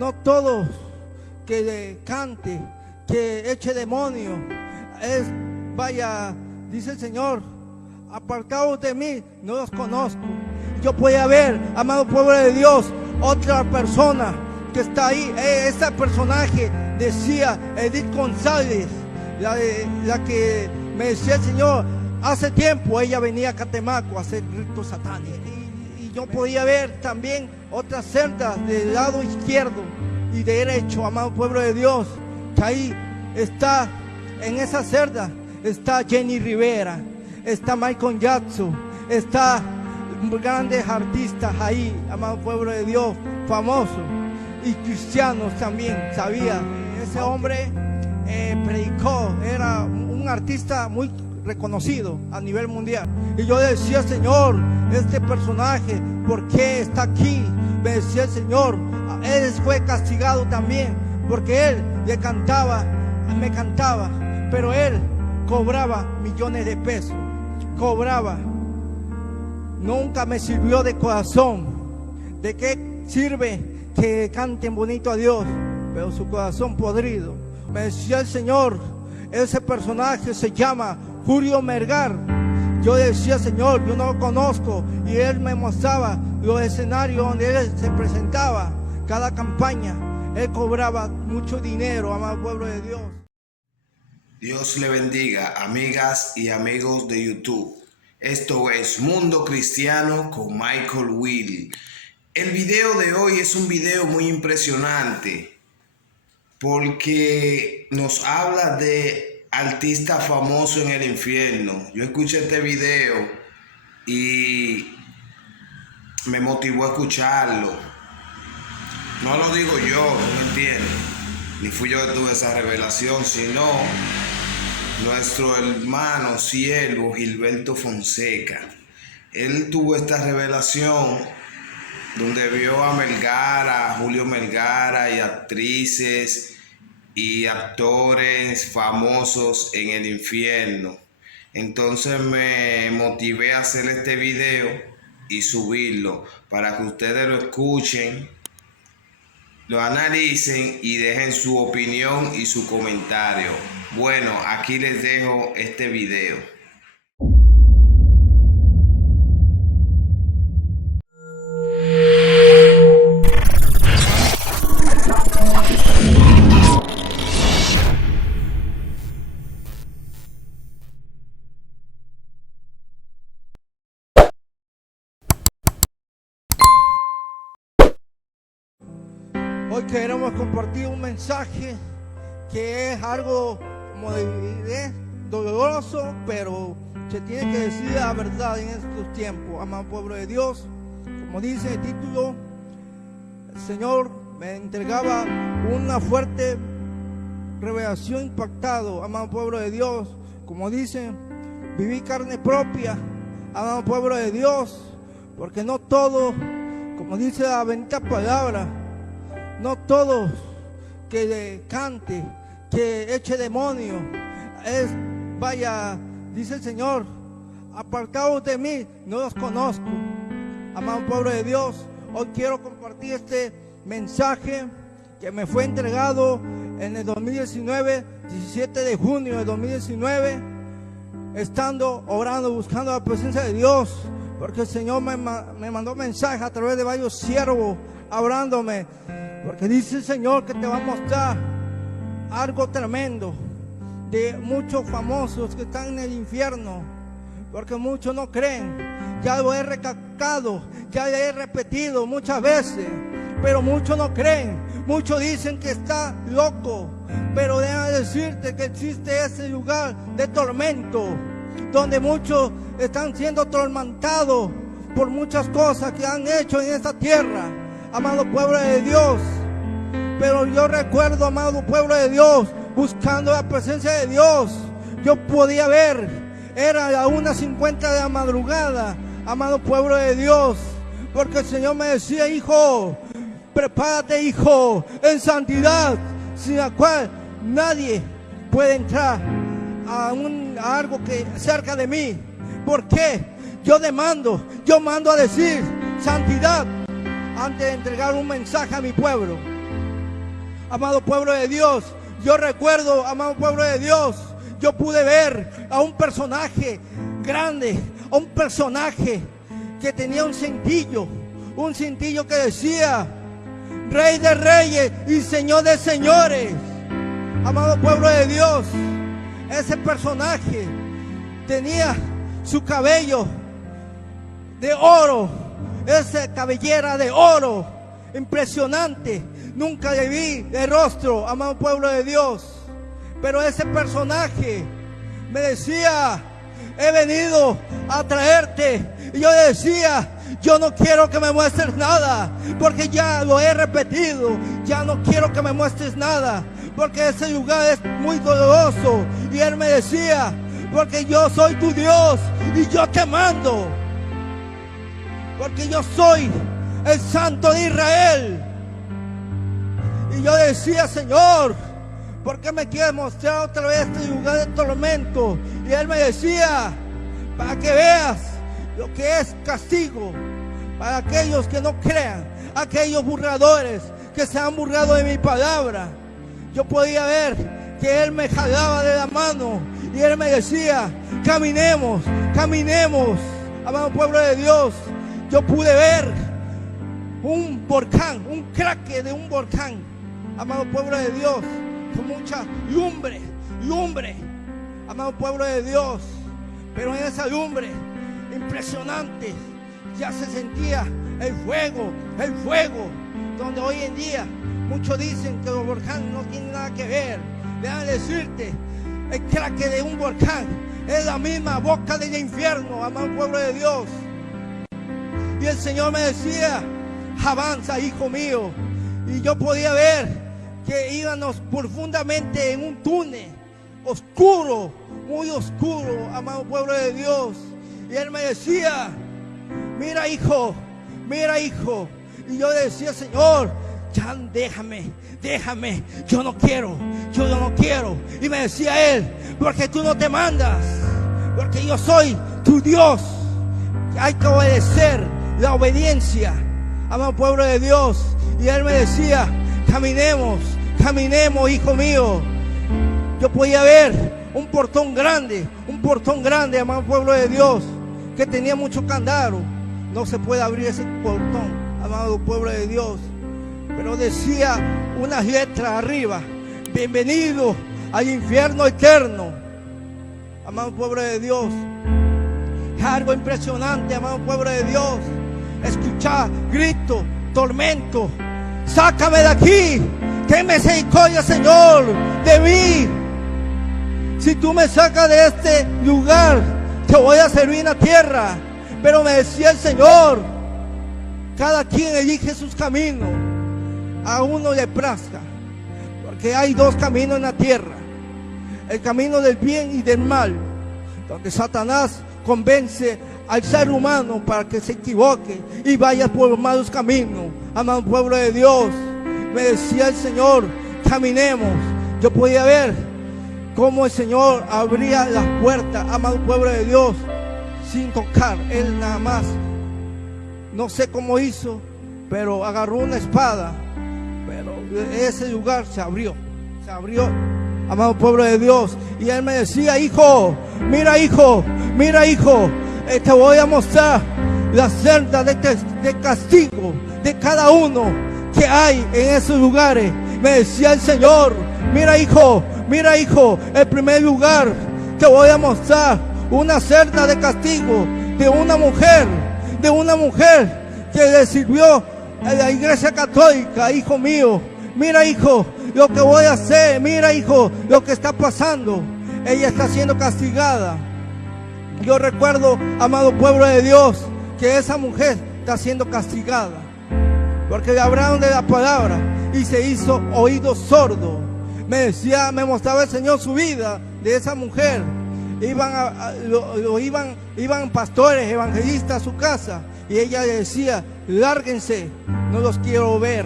no todo que cante, que eche demonio, dice el Señor, apartados de mí, no los conozco. Yo podía ver, amado pueblo de Dios, otra persona que está ahí. Este personaje decía Edith González, la que me decía el Señor, hace tiempo ella venía a Catemaco a hacer ritos satánicos. Y yo podía ver también otras celdas del lado izquierdo y derecho, amado pueblo de Dios, que ahí está, en esa celda está Jenny Rivera, está Michael Jackson, está grandes artistas ahí, amado pueblo de Dios, famosos y cristianos también. Sabía, ese hombre predicó, era un artista muy reconocido a nivel mundial. Y yo decía, Señor, este personaje, ¿por qué está aquí? Me decía el Señor, él fue castigado también, porque él me cantaba, pero él cobraba millones de pesos, cobraba. Nunca me sirvió de corazón. ¿De qué sirve que canten bonito a Dios, pero su corazón podrido? Me decía el Señor, ese personaje se llama Julio Melgar. Yo decía, Señor, yo no lo conozco, y él me mostraba los escenarios donde él se presentaba. Cada campaña, él cobraba mucho dinero, amado pueblo de Dios. Dios le bendiga, amigas y amigos de YouTube. Esto es Mundo Cristiano con Michael Will. El video de hoy es un video muy impresionante porque nos habla de artista famoso en el infierno. Yo escuché este video y me motivó a escucharlo. No lo digo yo, ¿no me entiendes? Ni fui yo que tuve esa revelación, sino nuestro hermano siervo Gilberto Fonseca. Él tuvo esta revelación donde vio a Melgar, a Julio Melgar y actrices y actores famosos en el infierno. Entonces me motivé a hacer este video y subirlo para que ustedes lo escuchen, lo analicen y dejen su opinión y su comentario. Bueno, aquí les dejo este video. Hoy queremos compartir un mensaje que es algo, como diré, doloroso, pero se tiene que decir la verdad en estos tiempos, amado pueblo de Dios. Como dice el título, el Señor me entregaba una fuerte revelación impactado, amado pueblo de Dios. Como dice, viví carne propia, amado pueblo de Dios, porque no todo, como dice la bendita palabra, no todos que cante, que eche demonio, dice el Señor, apartados de mí, no los conozco. Amado pueblo de Dios, hoy quiero compartir este mensaje que me fue entregado en el 2019, 17 de junio de 2019, estando orando, buscando la presencia de Dios, porque el Señor me mandó mensajes a través de varios siervos, hablándome. Porque dice el Señor que te va a mostrar algo tremendo de muchos famosos que están en el infierno, porque muchos no creen. Ya lo he recalcado, ya lo he repetido muchas veces, pero muchos no creen. Muchos dicen que está loco, pero déjame decirte que existe ese lugar de tormento, donde muchos están siendo atormentados por muchas cosas que han hecho en esta tierra, amado pueblo de Dios. Pero yo recuerdo, amado pueblo de Dios, buscando la presencia de Dios, yo podía ver, era la 1:50 de la madrugada, amado pueblo de Dios, porque el Señor me decía, hijo, prepárate, hijo, en santidad, sin la cual nadie puede entrar a algo que cerca de mí. ¿Por qué? Yo mando a decir santidad antes de entregar un mensaje a mi pueblo. amado pueblo de Dios, yo recuerdo, amado pueblo de Dios, yo pude ver a un personaje grande, a un personaje que tenía un cintillo que decía: Rey de reyes y Señor de señores. Amado pueblo de Dios, ese personaje tenía su cabello de oro, esa cabellera de oro, impresionante. Nunca le vi de rostro, amado pueblo de Dios. Pero ese personaje me decía: he venido a traerte. Y yo decía: yo no quiero que me muestres nada, porque ya lo he repetido. Ya no quiero que me muestres nada, porque ese lugar es muy doloroso. Y él me decía: porque yo soy tu Dios y yo te mando, porque yo soy el Santo de Israel. Y yo decía: Señor, ¿por qué me quieres mostrar otra vez este lugar de tormento? Y él me decía: para que veas lo que es castigo para aquellos que no crean, aquellos burladores que se han burlado de mi palabra. Yo podía ver que él me jalaba de la mano y él me decía: caminemos, caminemos. Amado pueblo de Dios, yo pude ver un volcán, un craque de un volcán, amado pueblo de Dios, con mucha lumbre, amado pueblo de Dios. Pero en esa lumbre impresionante ya se sentía el fuego, donde hoy en día muchos dicen que los volcanes no tienen nada que ver. Déjame decirte, el craque de un volcán es la misma boca del infierno, amado pueblo de Dios. Y el Señor me decía: avanza, hijo mío. Y yo podía ver que íbamos profundamente en un túnel oscuro, muy oscuro, amado pueblo de Dios. Y él me decía: mira hijo, Y yo decía: Señor, ya déjame, yo no quiero. Y me decía él: porque tú no te mandas, porque yo soy tu Dios. Hay que obedecer, la obediencia, amado pueblo de Dios. Y él me decía: caminemos, hijo mío. Yo podía ver un portón grande, amado pueblo de Dios, que tenía mucho candado. No se puede abrir ese portón, amado pueblo de Dios. Pero decía unas letras arriba: bienvenido al infierno eterno. Amado pueblo de Dios, algo impresionante, amado pueblo de Dios. Escuchar grito, tormento: sácame de aquí, ten misericordia, Señor, de mí. Si tú me sacas de este lugar, te voy a servir en la tierra. Pero me decía el Señor: cada quien elige sus caminos, a uno le plazca, porque hay dos caminos en la tierra: el camino del bien y del mal, donde Satanás convence al ser humano para que se equivoque y vaya por los malos caminos. Amado pueblo de Dios, me decía el Señor: caminemos. Yo podía ver cómo el Señor abría las puertas, amado pueblo de Dios, sin tocar. Él nada más, no sé cómo hizo, pero agarró una espada, pero ese lugar se abrió, amado pueblo de Dios. Y él me decía: hijo, mira hijo, te voy a mostrar la celda de castigo de cada uno que hay en esos lugares. Me decía el Señor: mira hijo, el primer lugar te voy a mostrar una celda de castigo de una mujer que le sirvió a la iglesia católica. Hijo mío, mira hijo, lo que voy a hacer, mira hijo, lo que está pasando. Ella está siendo castigada. Yo recuerdo, amado pueblo de Dios, que esa mujer está siendo castigada porque le hablaron de la palabra y se hizo oído sordo. Me decía, me mostraba el Señor su vida de esa mujer. Iban pastores, evangelistas a su casa y ella le decía: lárguense, no los quiero ver.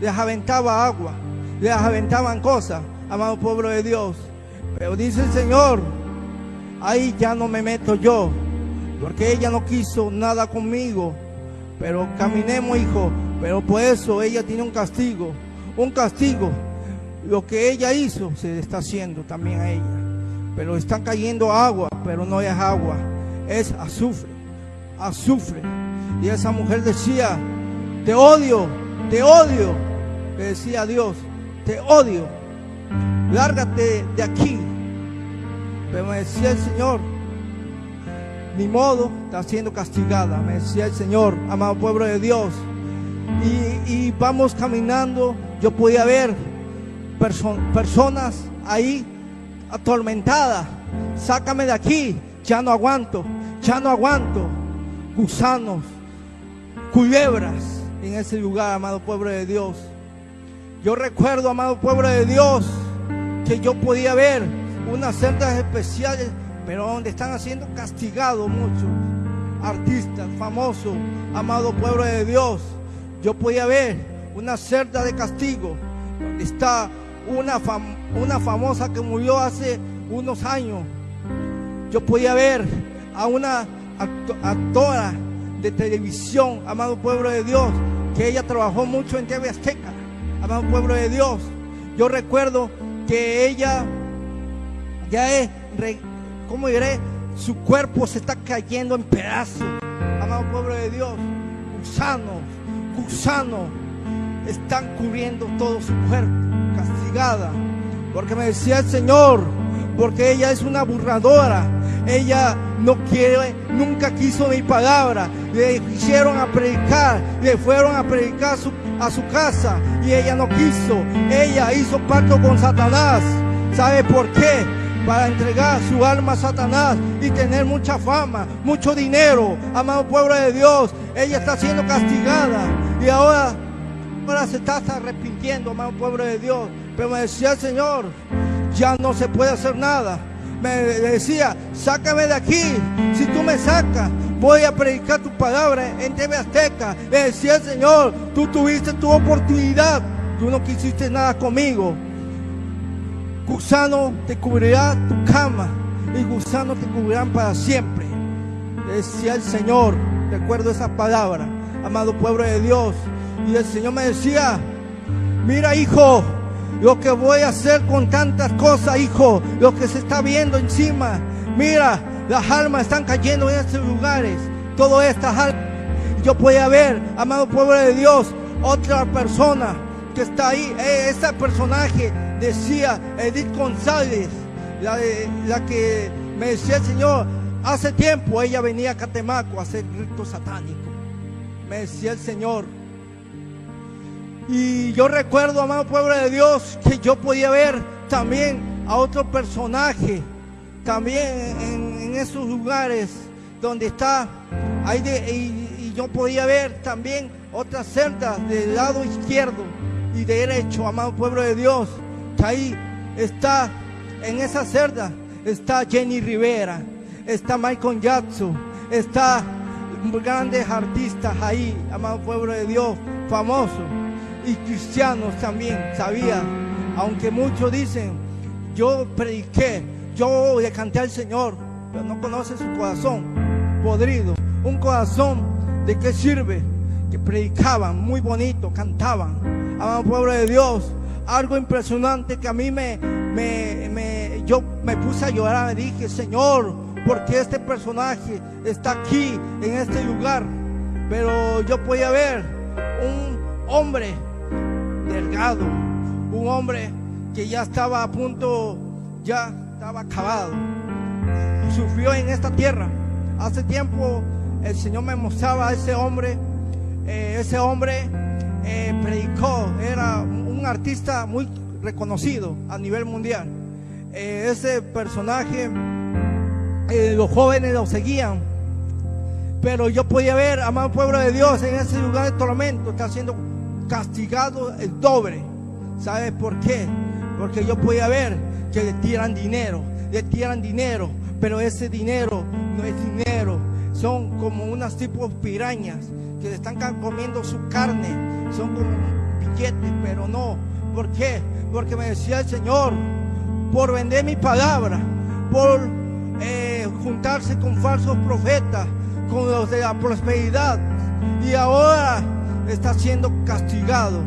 Les aventaba agua, les aventaban cosas, amado pueblo de Dios. Pero dice el Señor: ahí ya no me meto yo, porque ella no quiso nada conmigo. Pero caminemos, hijo. Pero por eso ella tiene un castigo. un castigo. Lo que ella hizo se le está haciendo también a ella. Pero están cayendo agua, pero no es agua, es azufre, azufre. Y esa mujer decía, te odio, le decía a Dios, te odio, lárgate de aquí. Pero me decía el Señor, ni modo, está siendo castigada. Me decía el Señor, amado pueblo de Dios. Y vamos caminando, yo podía ver personas ahí atormentadas. Sácame de aquí, ya no aguanto. Gusanos, culebras en ese lugar, amado pueblo de Dios. Yo recuerdo, amado pueblo de Dios, que yo podía ver unas celdas especiales, pero donde están siendo castigados muchos artistas famosos, amado pueblo de Dios. Yo podía ver una celda de castigo, donde está una famosa que murió hace unos años. Yo podía ver a una actora de televisión, amado pueblo de Dios, que ella trabajó mucho en TV Azteca, amado pueblo de Dios. Yo recuerdo que ella ¿cómo diré? Su cuerpo se está cayendo en pedazos, amado pueblo de Dios. Gusanos están cubriendo todo su cuerpo, castigada, porque me decía el Señor, porque ella es una burladora. Ella no quiere, nunca quiso mi palabra. Le hicieron a predicar, le fueron a predicar a su casa y ella no quiso. Ella hizo pacto con Satanás. ¿Sabe por qué? Para entregar su alma a Satanás y tener mucha fama, mucho dinero. Amado pueblo de Dios, ella está siendo castigada y ahora se está arrepintiendo, amado pueblo de Dios. Pero me decía el Señor, ya no se puede hacer nada. Me decía, sácame de aquí. Si tú me sacas, voy a predicar tu palabra en TV Azteca. Le decía el Señor, tú tuviste tu oportunidad, tú no quisiste nada conmigo. Gusano te cubrirá tu cama y gusanos te cubrirán para siempre. Le decía el Señor, recuerdo esa palabra, amado pueblo de Dios. Y el Señor me decía, mira hijo, lo que voy a hacer con tantas cosas, hijo, lo que se está viendo encima. Mira, las almas están cayendo en estos lugares, todas estas almas. Yo podía ver, amado pueblo de Dios, otra persona que está ahí. Ese personaje decía Edith González, la que me decía el Señor, hace tiempo ella venía a Catemaco a hacer rito satánico. Me decía el Señor. Y yo recuerdo, amado pueblo de Dios, que yo podía ver también a otro personaje, también en esos lugares donde está, y yo podía ver también otras celdas del lado izquierdo y derecho, amado pueblo de Dios, que ahí está, en esa celda, está Jenny Rivera, está Michael Jackson, está grandes artistas ahí, amado pueblo de Dios, famosos. Y cristianos también, sabía, aunque muchos dicen, yo prediqué, yo le canté al Señor, pero no conoce su corazón podrido. Un corazón, ¿de qué sirve? Que predicaban muy bonito, cantaban, amado pueblo de Dios. Algo impresionante que a mí yo me puse a llorar, me dije, Señor, ¿por qué este personaje está aquí, en este lugar? Pero yo podía ver un hombre delgado, un hombre que ya estaba a punto, ya estaba acabado. Sufrió en esta tierra. Hace tiempo el Señor me mostraba a ese hombre. Predicó, era un artista muy reconocido a nivel mundial. Ese personaje, los jóvenes lo seguían, pero yo podía ver, amado pueblo de Dios, en ese lugar de tormento está siendo castigado el doble. ¿Sabes por qué? Porque yo podía ver que le tiran dinero, pero ese dinero no es dinero, son como unas tipos pirañas que le están comiendo su carne, son como billetes, pero no. ¿Por qué? Porque me decía el Señor, por vender mi palabra, por juntarse con falsos profetas, con los de la prosperidad, y ahora está siendo castigado.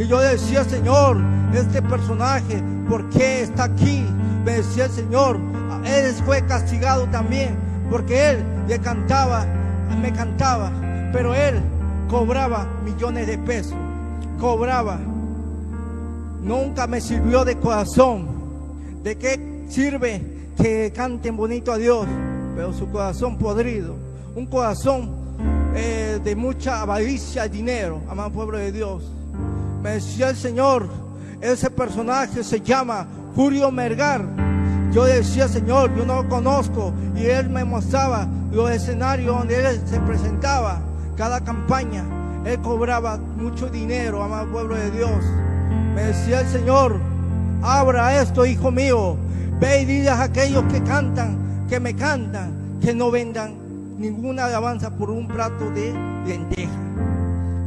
Y yo decía, Señor, este personaje, ¿por qué está aquí? Me decía el Señor, él fue castigado también, porque él me cantaba, pero él cobraba millones de pesos, cobraba. Nunca me sirvió de corazón. ¿De qué sirve que canten bonito a Dios, pero su corazón podrido? Un corazón de mucha avaricia y dinero, amado pueblo de Dios. Me decía el Señor, ese personaje se llama Julio Melgar. Yo decía, Señor, yo no lo conozco, y él me mostraba los escenarios donde él se presentaba. Cada campaña, él cobraba mucho dinero, amado pueblo de Dios. Me decía el Señor, abra esto, hijo mío, ve y dile a aquellos que cantan, que me cantan, que no vendan ninguna alabanza por un plato de lenteja.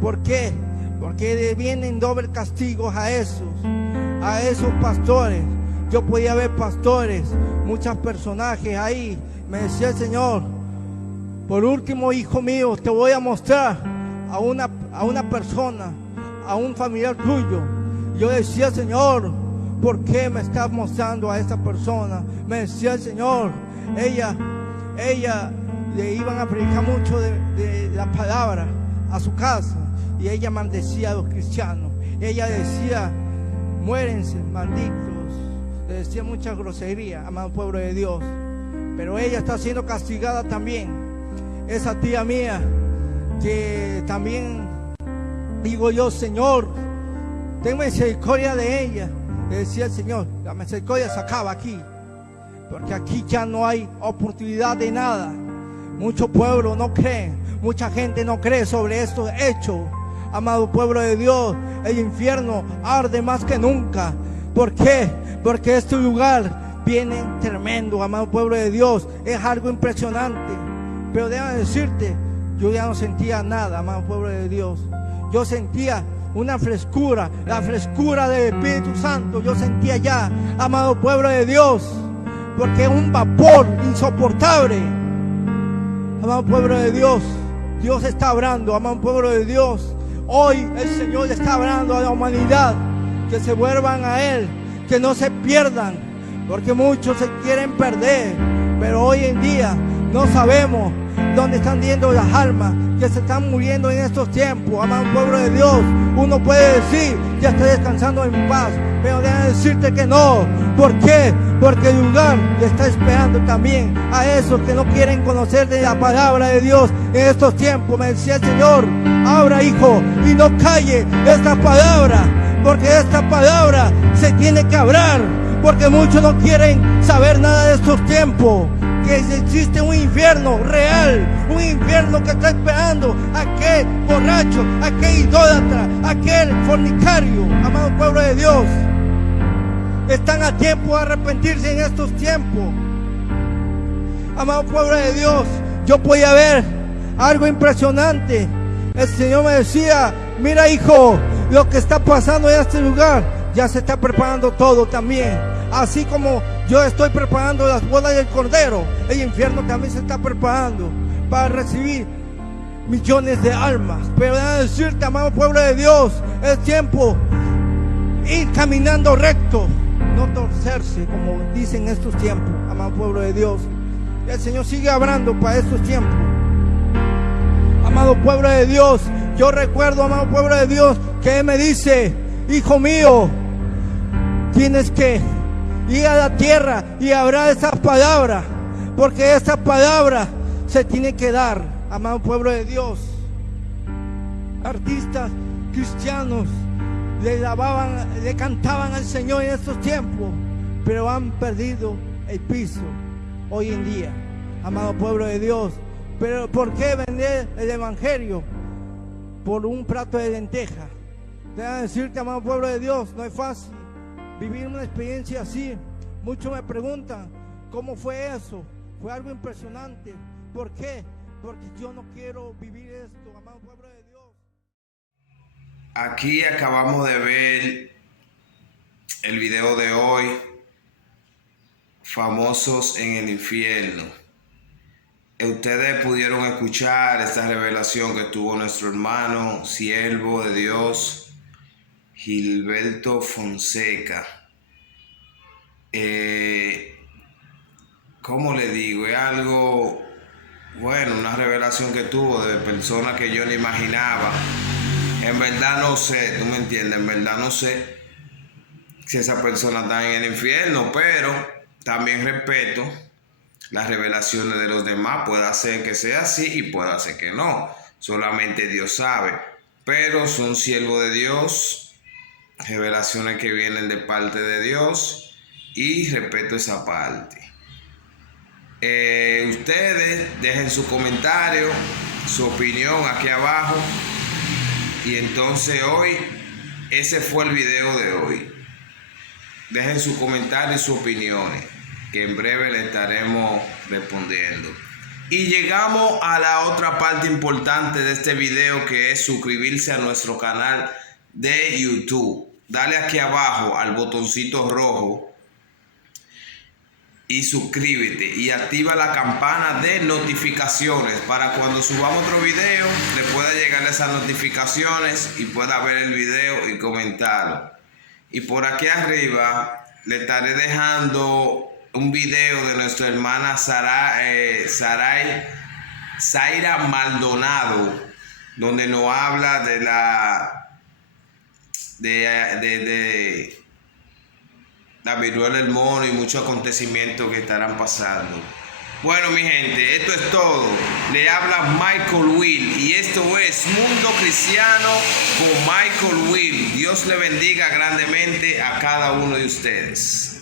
¿Por qué? Porque vienen doble castigos a esos pastores. Yo podía ver pastores, muchos personajes ahí. Me decía el Señor, por último, hijo mío, te voy a mostrar a una persona, a un familiar tuyo. Yo decía, Señor, ¿por qué me estás mostrando a esa persona? Me decía el Señor, ella le iban a predicar mucho de la palabra a su casa, y ella maldecía a los cristianos. Ella decía, muérense, malditos. Le decía mucha grosería, amado pueblo de Dios. Pero ella está siendo castigada también. Esa tía mía, que también digo yo, Señor, ten misericordia de ella. Le decía el Señor, la misericordia se acaba aquí, porque aquí ya no hay oportunidad de nada. Mucho pueblo no cree, mucha gente no cree sobre estos hechos. Amado pueblo de Dios, el infierno arde más que nunca. ¿Por qué? Porque este lugar viene tremendo, amado pueblo de Dios. Es algo impresionante. Pero déjame decirte, yo ya no sentía nada, amado pueblo de Dios. Yo sentía una frescura, la frescura del Espíritu Santo. Yo sentía ya, amado pueblo de Dios, porque es un vapor insoportable. Amado pueblo de Dios, Dios está hablando, amado pueblo de Dios. Hoy el Señor está hablando a la humanidad, que se vuelvan a Él, que no se pierdan, porque muchos se quieren perder, pero hoy en día no sabemos dónde están yendo las almas que se están muriendo en estos tiempos. Amado pueblo de Dios, uno puede decir, ya estoy descansando en paz, pero déjame decirte que no. ¿Por qué? Porque el lugar le está esperando también a esos que no quieren conocer de la palabra de Dios en estos tiempos. Me decía el Señor, abra, hijo, y no calle esta palabra, porque esta palabra se tiene que hablar, porque muchos no quieren saber nada de estos tiempos. Que existe un infierno real, un infierno que está esperando a aquel borracho, a aquel idólatra, a aquel fornicario. Amado pueblo de Dios, están a tiempo de arrepentirse en estos tiempos. Amado pueblo de Dios, yo podía ver algo impresionante. El Señor me decía, mira, hijo, lo que está pasando en este lugar, ya se está preparando todo también. Así como yo estoy preparando las bodas del Cordero, el infierno también se está preparando para recibir millones de almas. Pero déjame decirte, amado pueblo de Dios, es tiempo ir caminando recto, no torcerse, como dicen estos tiempos, amado pueblo de Dios. El Señor sigue hablando para estos tiempos. Amado pueblo de Dios, yo recuerdo, amado pueblo de Dios, que Él me dice, hijo mío, tienes que ir a la tierra y hablar esas palabras, porque esa palabra se tiene que dar, amado pueblo de Dios. Artistas cristianos le cantaban al Señor en estos tiempos, pero han perdido el piso hoy en día, amado pueblo de Dios. Pero ¿por qué vender el evangelio por un plato de lenteja? Déjame decirte, amado pueblo de Dios, no es fácil vivir una experiencia así. Muchos me preguntan, ¿cómo fue eso? Fue algo impresionante. ¿Por qué? Porque yo no quiero vivir esto, amado pueblo de Dios. Aquí acabamos de ver el video de hoy, Famosos en el Infierno. Ustedes pudieron escuchar esta revelación que tuvo nuestro hermano, siervo de Dios, Gilberto Fonseca. ¿Cómo le digo? Es algo, bueno, una revelación que tuvo de personas que yo no imaginaba. En verdad no sé, tú me entiendes, en verdad no sé si esa persona está en el infierno, pero también respeto las revelaciones de los demás. Puede ser que sea así y puede ser que no. Solamente Dios sabe. Pero son siervos de Dios, revelaciones que vienen de parte de Dios y respeto esa parte. Ustedes dejen su comentario, su opinión aquí abajo. Y entonces hoy, ese fue el video de hoy. Dejen su comentario y sus opiniones, que en breve le estaremos respondiendo. Y llegamos a la otra parte importante de este video, que es suscribirse a nuestro canal de YouTube. Dale aquí abajo al botoncito rojo y suscríbete y activa la campana de notificaciones para cuando subamos otro video le pueda llegar esas notificaciones y pueda ver el video y comentarlo. Y por aquí arriba le estaré dejando un video de nuestra hermana Zaira Maldonado, donde nos habla de la viruela del mono y muchos acontecimientos que estarán pasando. Bueno, mi gente, esto es todo. Le habla Michael Will y esto es Mundo Cristiano con Michael Will. Dios le bendiga grandemente a cada uno de ustedes.